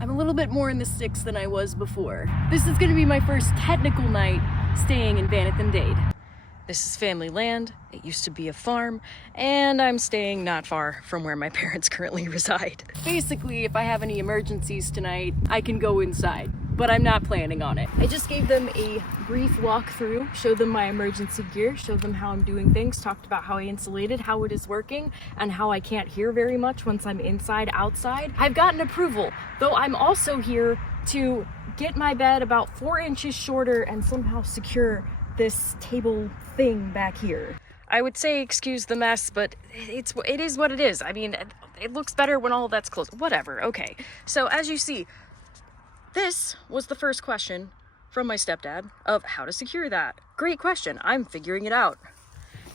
I'm a little bit more in the sticks than I was before. This is gonna be my first technical night staying in Vanlife Dade. This is family land. It used to be a farm, and I'm staying not far from where my parents currently reside. Basically, if I have any emergencies tonight, I can go inside, but I'm not planning on it. I just gave them a brief walkthrough, showed them my emergency gear, showed them how I'm doing things, talked about how I insulated, how it is working, and how I can't hear very much once I'm inside, outside. I've gotten approval, though I'm also here to get my bed about 4 inches shorter and somehow secure this table thing back here. I would say excuse the mess, but it is what it is. I mean, it looks better when all of that's closed. Whatever, okay. So as you see, this was the first question from my stepdad of how to secure that. Great question, I'm figuring it out.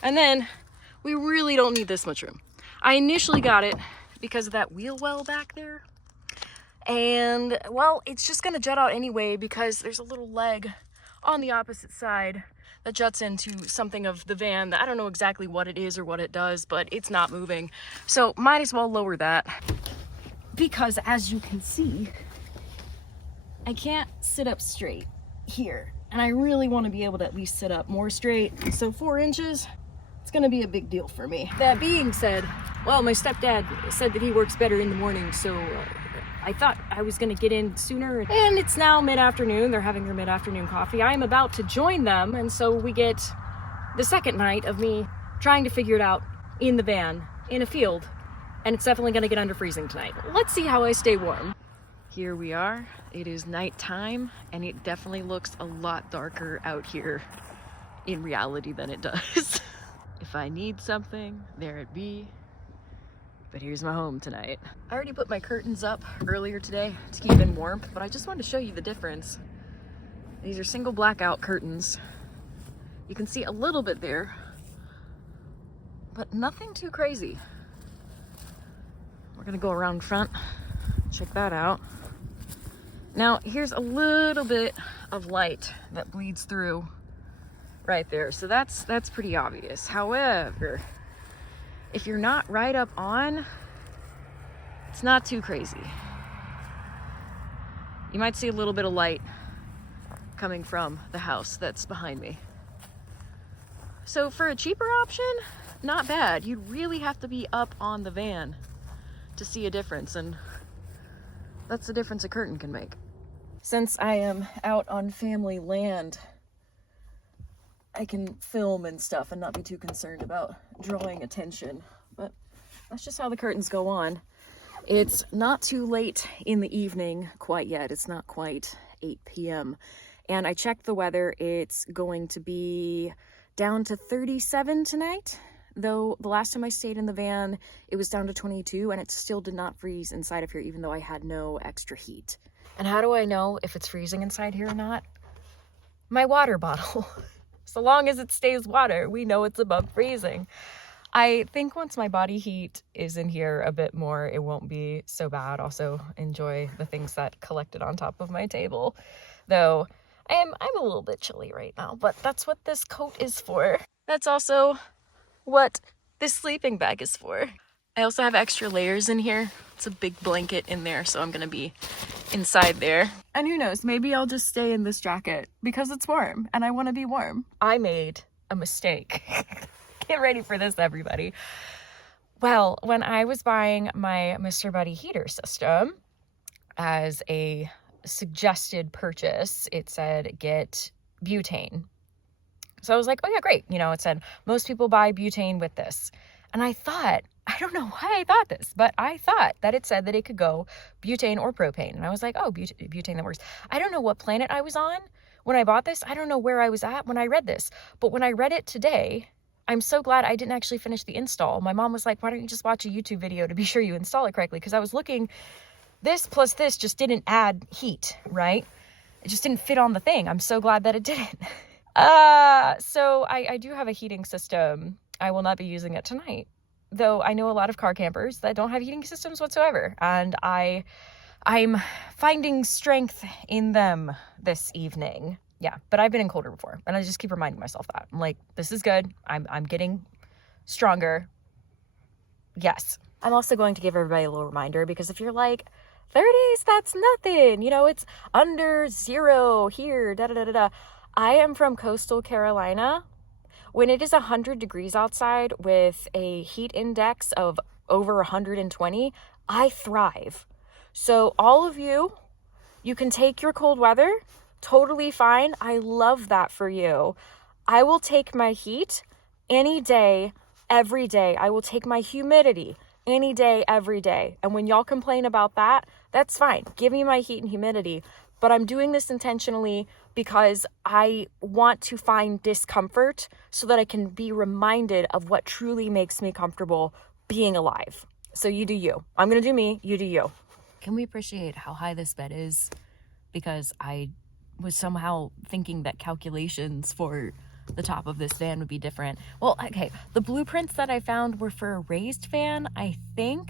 And then, we really don't need this much room. I initially got it because of that wheel well back there. And, well, it's just gonna jut out anyway because there's a little leg on the opposite side that juts into something of the van that I don't know exactly what it is or what it does, but it's not moving. So might as well lower that. Because as you can see, I can't sit up straight here. And I really want to be able to at least sit up more straight. So 4 inches, it's gonna be a big deal for me. That being said, well, my stepdad said that he works better in the morning, so I thought I was gonna get in sooner, and it's now mid-afternoon. They're having their mid-afternoon coffee. I'm about to join them, and so we get the second night of me trying to figure it out in the van, in a field, and it's definitely gonna get under freezing tonight. Let's see how I stay warm. Here we are. It is nighttime, and it definitely looks a lot darker out here in reality than it does. If I need something, there it be. But here's my home tonight. I already put my curtains up earlier today to keep in warmth, but I just wanted to show you the difference. These are single blackout curtains. You can see a little bit there, but nothing too crazy. We're gonna go around front, check that out. Now, here's a little bit of light that bleeds through right there, so that's pretty obvious. However, if you're not right up on, it's not too crazy. You might see a little bit of light coming from the house that's behind me. So for a cheaper option, not bad. You really have to be up on the van to see a difference, and that's the difference a curtain can make. Since I am out on family land, I can film and stuff and not be too concerned about drawing attention, but that's just how the curtains go on. It's not too late in the evening quite yet. It's not quite 8 p.m. And I checked the weather. It's going to be down to 37 tonight, though the last time I stayed in the van, it was down to 22, and it still did not freeze inside of here, even though I had no extra heat. And how do I know if it's freezing inside here or not? My water bottle. So long as it stays water, we know it's above freezing. I think once my body heat is in here a bit more, it won't be so bad. Also enjoy the things that collected on top of my table. Though I'm a little bit chilly right now, but that's what this coat is for. That's also what this sleeping bag is for. I also have extra layers in here. It's a big blanket in there, so I'm gonna be inside there. And who knows, maybe I'll just stay in this jacket because it's warm and I wanna be warm. I made a mistake. Get ready for this, everybody. Well, when I was buying my Mr. Buddy heater system as a suggested purchase, it said get butane. So I was like, oh yeah, great. You know, it said most people buy butane with this. And I thought, I don't know why I thought this, but I thought that it said that it could go butane or propane. And I was like, oh, butane, that works. I don't know what planet I was on when I bought this. I don't know where I was at when I read this. But when I read it today, I'm so glad I didn't actually finish the install. My mom was like, why don't you just watch a YouTube video to be sure you install it correctly? Because I was looking, this plus this just didn't add heat, right? It just didn't fit on the thing. I'm so glad that it didn't. So I do have a heating system. I will not be using it tonight. Though I know a lot of car campers that don't have heating systems whatsoever. And I'm finding strength in them this evening. Yeah, but I've been in colder before. And I just keep reminding myself that. I'm like, this is good. I'm getting stronger. Yes. I'm also going to give everybody a little reminder, because if you're like, 30s, that's nothing. You know, it's under 0 here, da da da da da. I am from coastal Carolina. When it is 100 degrees outside with a heat index of over 120, I thrive. So all of you, you can take your cold weather, totally fine. I love that for you. I will take my heat any day, every day. I will take my humidity any day, every day. And when y'all complain about that, that's fine. Give me my heat and humidity. But I'm doing this intentionally because I want to find discomfort so that I can be reminded of what truly makes me comfortable being alive. So you do you. I'm going to do me. You do you. Can we appreciate how high this bed is? Because I was somehow thinking that calculations for the top of this van would be different. Well, okay, the blueprints that I found were for a raised van, I think.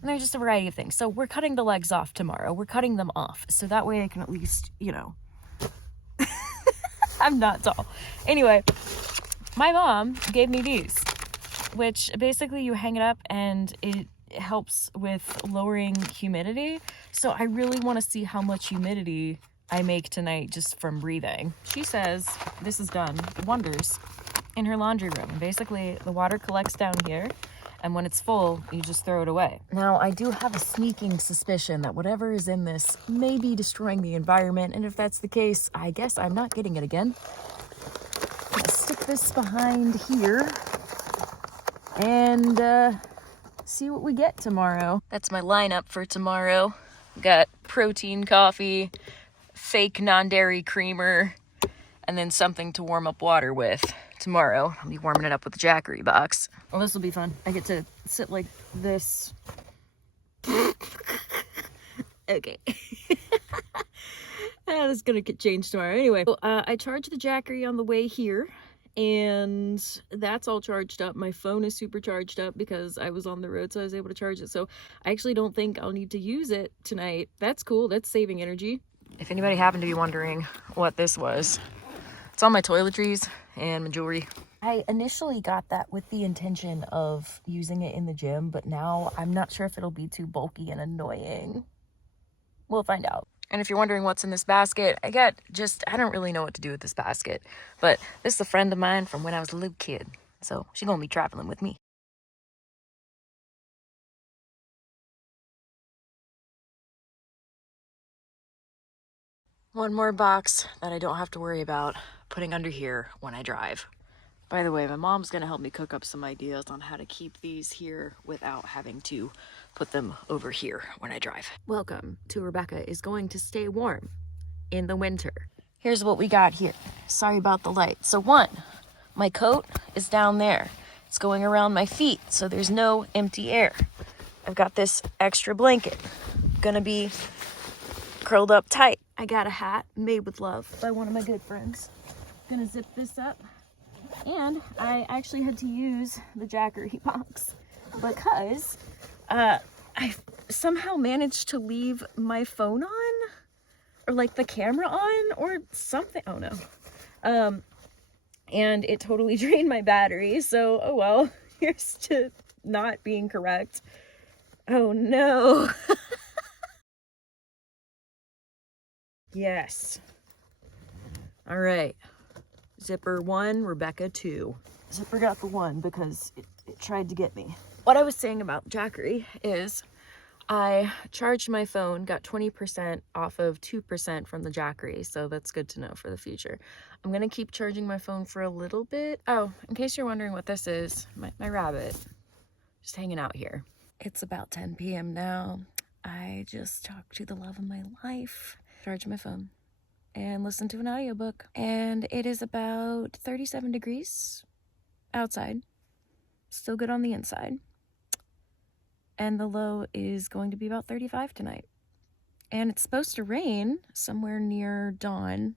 And there's just a variety of things. So we're cutting the legs off tomorrow. We're cutting them off. So that way I can at least, you know, I'm not tall. Anyway, my mom gave me these, which basically you hang it up and it helps with lowering humidity. So I really want to see how much humidity I make tonight just from breathing. She says this is done wonders in her laundry room. Basically, the water collects down here, and when it's full, you just throw it away. Now, I do have a sneaking suspicion that whatever is in this may be destroying the environment, and if that's the case, I guess I'm not getting it again. I'm gonna stick this behind here and see what we get tomorrow. That's my lineup for tomorrow. Got protein coffee, fake non-dairy creamer, and then something to warm up water with. Tomorrow, I'll be warming it up with the Jackery box. Well, this will be fun. I get to sit like this. Okay. This is gonna get changed tomorrow. Anyway, so, I charged the Jackery on the way here, and that's all charged up. My phone is super charged up because I was on the road, so I was able to charge it. So I actually don't think I'll need to use it tonight. That's cool. That's saving energy. If anybody happened to be wondering what this was, it's all my toiletries and my jewelry. I initially got that with the intention of using it in the gym, but now I'm not sure if it'll be too bulky and annoying. We'll find out. And if you're wondering what's in this basket, I don't really know what to do with this basket, but this is a friend of mine from when I was a little kid, so she's gonna be traveling with me. One more box that I don't have to worry about putting under here when I drive. By the way, my mom's gonna help me cook up some ideas on how to keep these here without having to put them over here when I drive. Welcome to Rebecca is going to stay warm in the winter. Here's what we got here. Sorry about the light. So one, my coat is down there. It's going around my feet, so there's no empty air. I've got this extra blanket. Gonna be curled up tight. I got a hat made with love by one of my good friends. Gonna zip this up. And I actually had to use the Jackery box because I somehow managed to leave my phone on, or like the camera on or something. Oh no. And it totally drained my battery. So, oh well, here's to not being correct. Oh no. Yes. All right. Zipper 1, Rebecca 2. Zipper got the 1 because it tried to get me. What I was saying about Jackery is I charged my phone, got 20% off of 2% from the Jackery, so that's good to know for the future. I'm gonna keep charging my phone for a little bit. Oh, in case you're wondering what this is, my rabbit, just hanging out here. It's about 10 p.m. now. I just talked to the love of my life, charged my phone, and listen to an audiobook. And it is about 37 degrees outside. Still good on the inside. And the low is going to be about 35 tonight. And it's supposed to rain somewhere near dawn.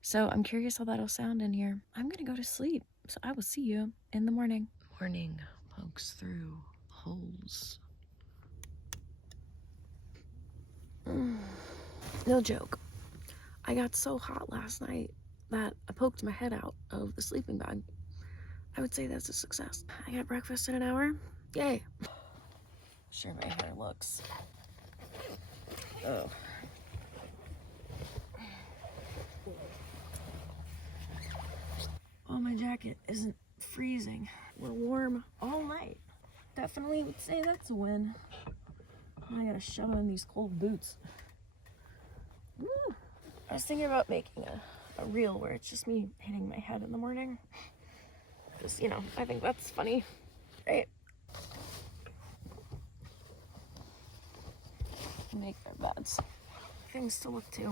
So I'm curious how that'll sound in here. I'm gonna go to sleep. So I will see you in the morning. Morning pokes through holes. No joke. I got so hot last night that I poked my head out of the sleeping bag. I would say that's a success. I got breakfast in an hour. Yay. Sure, my hair looks Oh. Oh, my jacket isn't freezing. We're warm all night. Definitely would say that's a win. I gotta shove in these cold boots. Woo. I was thinking about making a reel where it's just me hitting my head in the morning. Because, you know, I think that's funny, right? Make their beds. Things to look to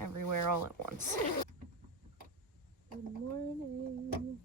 everywhere all at once. Good morning.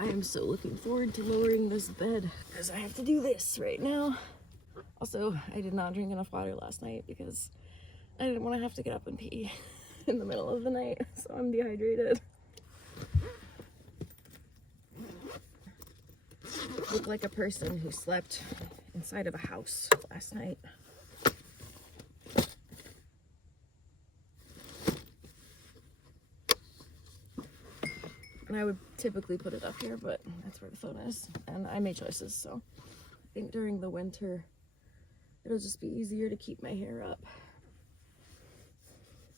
I am so looking forward to lowering this bed because I have to do this right now. Also, I did not drink enough water last night because I didn't want to have to get up and pee in the middle of the night, so I'm dehydrated. Look like a person who slept inside of a house last night. And I would typically put it up here, but that's where the phone is. And I made choices, so I think during the winter, it'll just be easier to keep my hair up.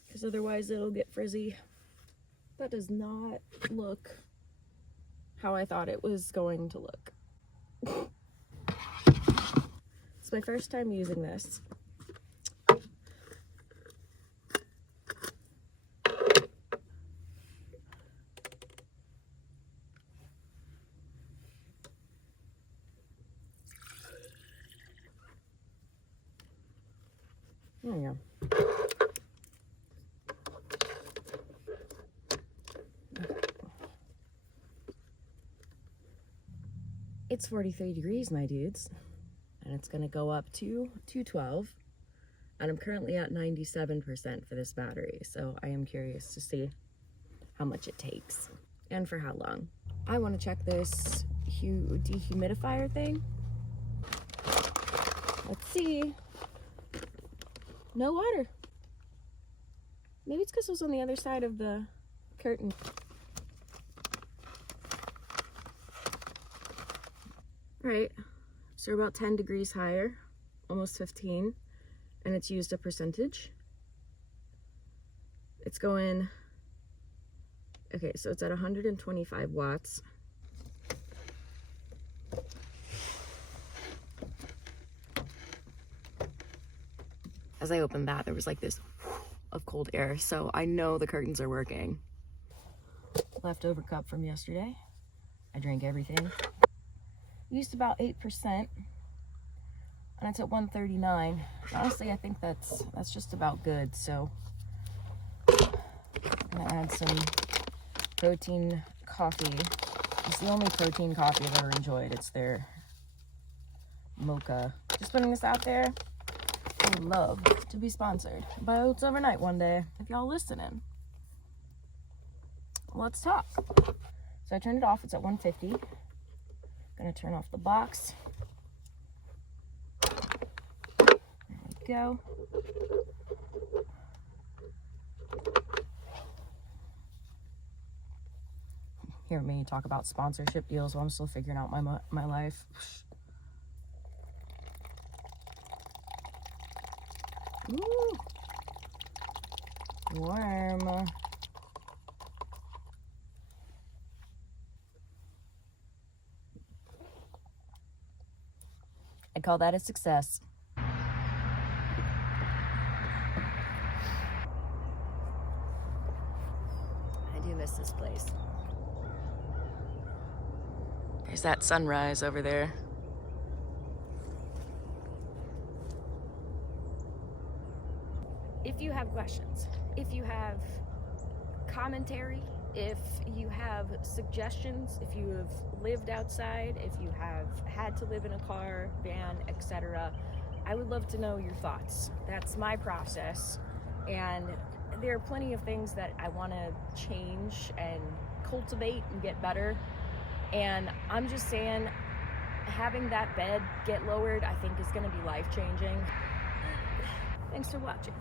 Because otherwise it'll get frizzy. That does not look how I thought it was going to look. It's my first time using this. There we go. It's 43 degrees, my dudes, and it's gonna go up to 212, and I'm currently at 97% for this battery, so I am curious to see how much it takes and for how long. I want to check this dehumidifier thing. Let's see. No water. Maybe it's because it was on the other side of the curtain. Right, so we're about 10 degrees higher, almost 15, and it's used a percentage. It's going, okay, so it's at 125 watts. As I opened that, there was like this of cold air, so I know the curtains are working. Leftover cup from yesterday. I drank everything. Used about 8%, and it's at 139. Honestly, I think that's just about good, so I'm gonna add some protein coffee. It's the only protein coffee I've ever enjoyed. It's their mocha. Just putting this out there. I would love to be sponsored by Oats Overnight one day, if y'all listening. Let's talk. So I turned it off, it's at 150. Gonna turn off the box. There we go. Hear me talk about sponsorship deals while I'm still figuring out my life. Ooh. Warm. I call that a success. I do miss this place. There's that sunrise over there. If you have questions, if you have commentary, if you have suggestions, if you have lived outside, if you have had to live in a car, van, etc., I would love to know your thoughts. That's my process, and there are plenty of things that I want to change and cultivate and get better. And I'm just saying, having that bed get lowered, I think is going to be life-changing. Thanks for watching.